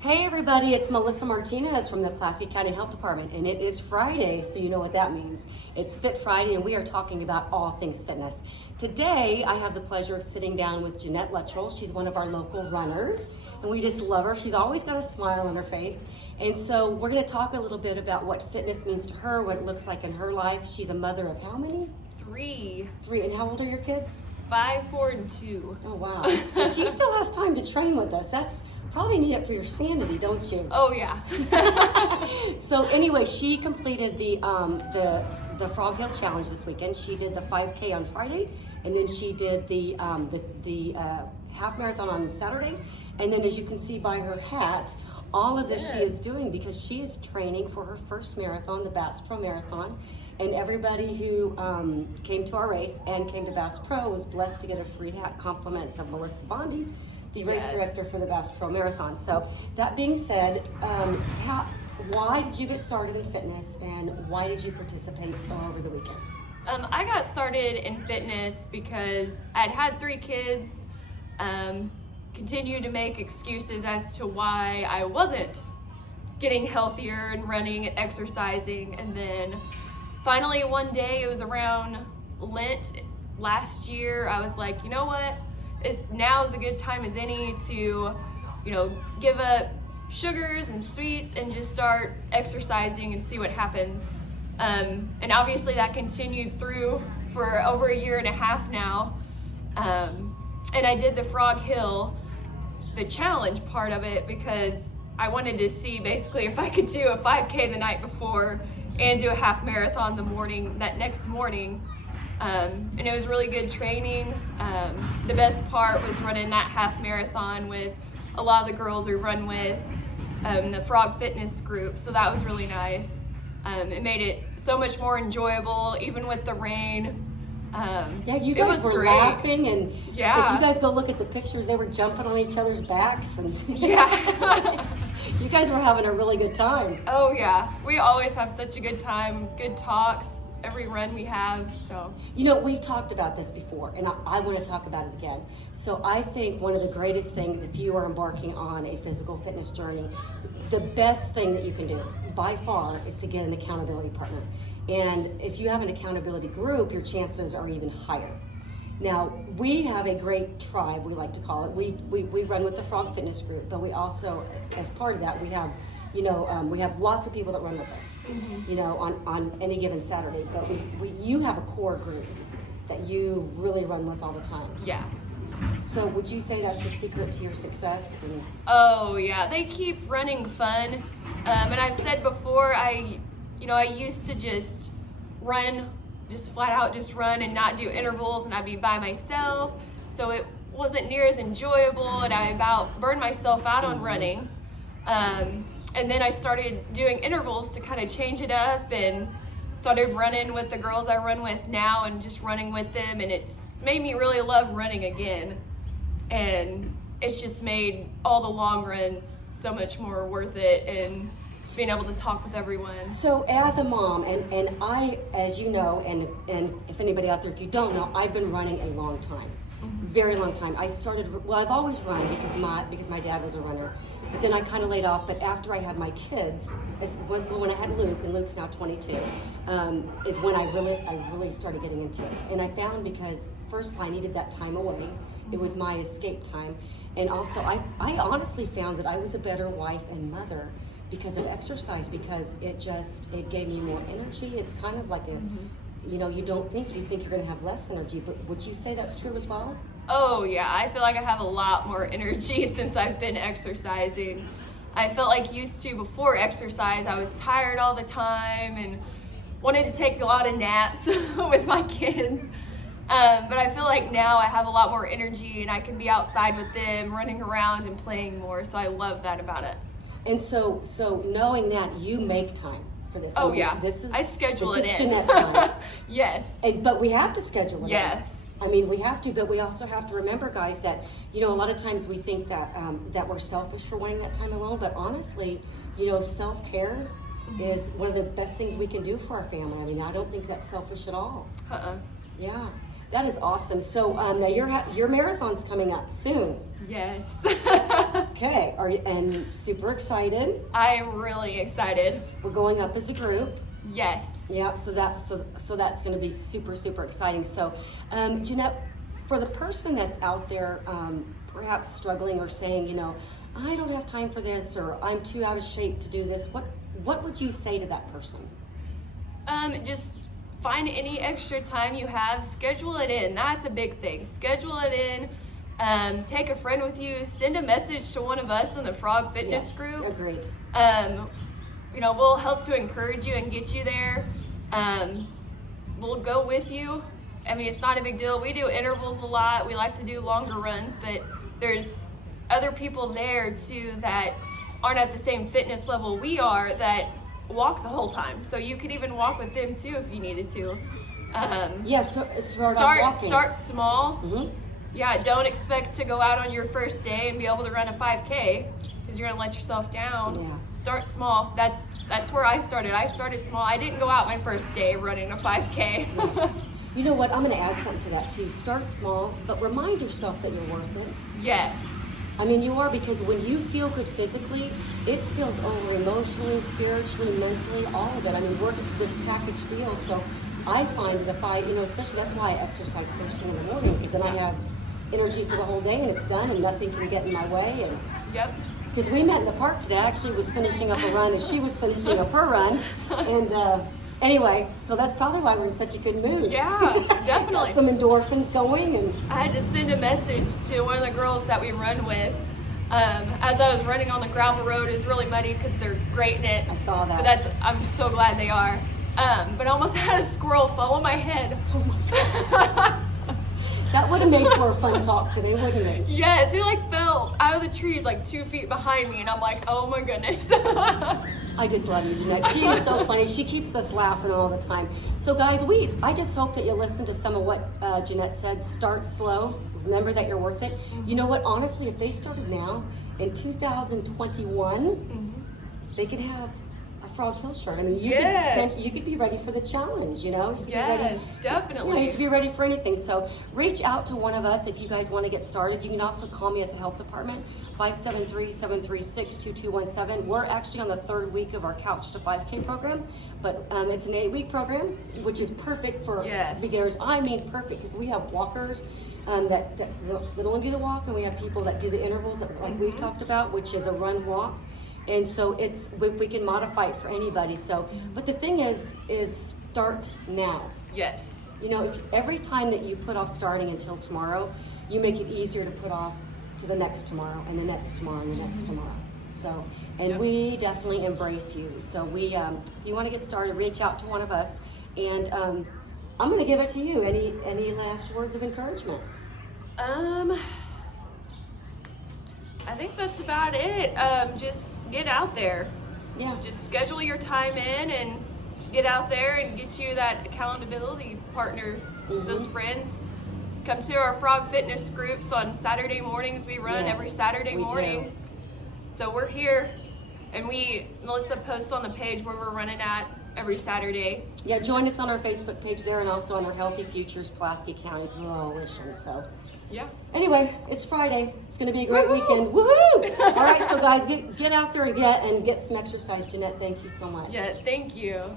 Hey everybody, it's Melissa Martinez from the Pulaski County Health Department, and it is Friday, so you know what that means. It's Fit Friday, and we are talking about all things fitness. Today, I have the pleasure of sitting down with Jeanette Luttrell. She's one of our local runners, and we just love her. She's always got a smile on her face. And so we're going to talk a little bit about what fitness means to her, what it looks like in her life. She's a mother of how many? Three. And how old are your kids? 5, 4, and 2. Oh, wow. But she still has time to train with us. That's probably need it for your sanity, don't you? Oh yeah. So anyway, she completed the Frog Hill Challenge this weekend. She did the 5K on Friday, and then she did the half marathon on Saturday. And then, as you can see by her hat, all of this she is doing because she is training for her first marathon, the Bass Pro Marathon. And everybody who came to our race and came to Bass Pro was blessed to get a free hat compliments of Melissa Bondi, the race director for the Bass Pro Marathon. So that being said, why did you get started in fitness, and why did you participate over the weekend? I got started in fitness because I'd had 3 kids, continued to make excuses as to why I wasn't getting healthier and running and exercising, and then finally one day, it was around Lent last year, I was like, you know what? Now is a good time as any to, give up sugars and sweets and just start exercising and see what happens. And obviously that continued through for over a year and a half now. And I did the Frog Hill, the challenge part of it, because I wanted to see basically if I could do a 5K the night before and do a half marathon that next morning. And it was really good training. The best part was running that half marathon with a lot of the girls we run with, the Frog Fitness group, so that was really nice. It made it so much more enjoyable, even with the rain. You guys were great. laughing, and if you Yeah. guys go look at the pictures, they were jumping on each other's backs, and Yeah. you guys were having a really good time. Oh yeah, we always have such a good time, good talks, every run we have, so. We've talked about this before, and I want to talk about it again. So I think one of the greatest things, if you are embarking on a physical fitness journey, the best thing that you can do, by far, is to get an accountability partner. And if you have an accountability group, your chances are even higher. Now, we have a great tribe, we like to call it. We run with the Frog Fitness group, but we also, as part of that, we have we have lots of people that run with us, on any given Saturday. But you have a core group that you really run with all the time. Yeah. So would you say that's the secret to your success? Oh yeah, they keep running fun. And I've said before, I used to just run, just flat out just run and not do intervals, and I'd be by myself. So it wasn't near as enjoyable, and I about burned myself out on running. And then I started doing intervals to kind of change it up, and started running with the girls I run with now and just running with them, and it's made me really love running again. And it's just made all the long runs so much more worth it, and being able to talk with everyone. So as a mom, and I, as you know, and if anybody out there, if you don't know, I've been running a long time, very long time. I've always run because my dad was a runner, but then I kind of laid off. But after I had my kids, when I had Luke, and Luke's now 22, is when I really started getting into it. And I found, because first I needed that time away. It was my escape time. And also I honestly found that I was a better wife and mother because of exercise, because it gave me more energy. It's kind of like you think you're going to have less energy, but would you say that's true as well? Oh yeah, I feel like I have a lot more energy since I've been exercising. I felt like used to before exercise, I was tired all the time and wanted to take a lot of naps with my kids. But I feel like now I have a lot more energy and I can be outside with them, running around and playing more. So I love that about it. And so knowing that, you make time for this. Oh yeah, I schedule it in. Jeanette time. Yes. But we have to schedule it. Yes. We have to, but we also have to remember, guys, that a lot of times we think that that we're selfish for wanting that time alone. But honestly, self-care is one of the best things we can do for our family. I don't think that's selfish at all. Uh-uh. Yeah. That is awesome. So now your marathon's coming up soon. Yes. Okay, and super excited. I am really excited. We're going up as a group. Yes. Yeah, so that's going to be super, super exciting. So, Jeanette, for the person that's out there, perhaps struggling or saying, I don't have time for this, or I'm too out of shape to do this, what would you say to that person? Just find any extra time you have, schedule it in. That's a big thing. Schedule it in. Take a friend with you. Send a message to one of us in the Frog Fitness group. Agreed. We'll help to encourage you and get you there. We'll go with you. I mean, it's not a big deal. We do intervals a lot. We like to do longer runs, but there's other people there too that aren't at the same fitness level we are that walk the whole time. So you could even walk with them too if you needed to. Start small. Mm-hmm. Yeah, don't expect to go out on your first day and be able to run a 5K because you're gonna let yourself down. Yeah. Start small. That's where I started. I started small. I didn't go out my first day running a 5K. Yeah. You know what? I'm going to add something to that too. Start small, but remind yourself that you're worth it. Yes. I mean, you are, because when you feel good physically, it spills over emotionally, spiritually, mentally, all of it. I mean, we're this package deal. So I find that if I, especially that's why I exercise first thing in the morning, because then I have energy for the whole day and it's done and nothing can get in my way. And Yep. because we met in the park today. I actually was finishing up a run as she was finishing up her run. And anyway, so that's probably why we're in such a good mood. Yeah, definitely. Got some endorphins going. And I had to send a message to one of the girls that we run with. As I was running on the gravel road, it was really muddy because they're great in it. I saw that. But I'm so glad they are. But I almost had a squirrel follow my head. Oh my gosh. That would have made for a fun talk today, wouldn't it? Yes, it fell out of the trees 2 feet behind me, and I'm like, oh my goodness. I just love you, Jeanette. She is so funny. She keeps us laughing all the time. So guys, I just hope that you listen to some of what Jeanette said. Start slow. Remember that you're worth it. You know what? Honestly, if they started now, in 2021, they could have a Frog Hill shirt. I mean, you could be ready for the challenge, You could be ready, definitely. you could be ready for anything. So reach out to one of us if you guys want to get started. You can also call me at the health department, 573-736-2217. We're actually on the 3rd week of our Couch to 5K program, but it's an 8-week program, which is perfect for beginners. I mean perfect, because we have walkers that only do the walk, and we have people that do the intervals like we've talked about, which is a run walk. And so we can modify it for anybody. So, but the thing is start now. Yes. If every time that you put off starting until tomorrow, you make it easier to put off to the next tomorrow and the next tomorrow and the next tomorrow. So, and we definitely embrace you. So if you want to get started, reach out to one of us. And I'm going to give it to you. Any last words of encouragement? I think that's about it. Just get out there. Yeah. Just schedule your time in and get out there and get you that accountability partner, those friends. Come to our Frog Fitness groups on Saturday mornings. We run every Saturday morning. Do. So we're here, and Melissa posts on the page where we're running at every Saturday. Yeah, join us on our Facebook page there, and also on our Healthy Futures Pulaski County Coalition. So. Yeah. Anyway, it's Friday. It's going to be a great weekend. Woohoo! All right, so guys, get out there and get some exercise. Jeanette, thank you so much. Yeah, thank you.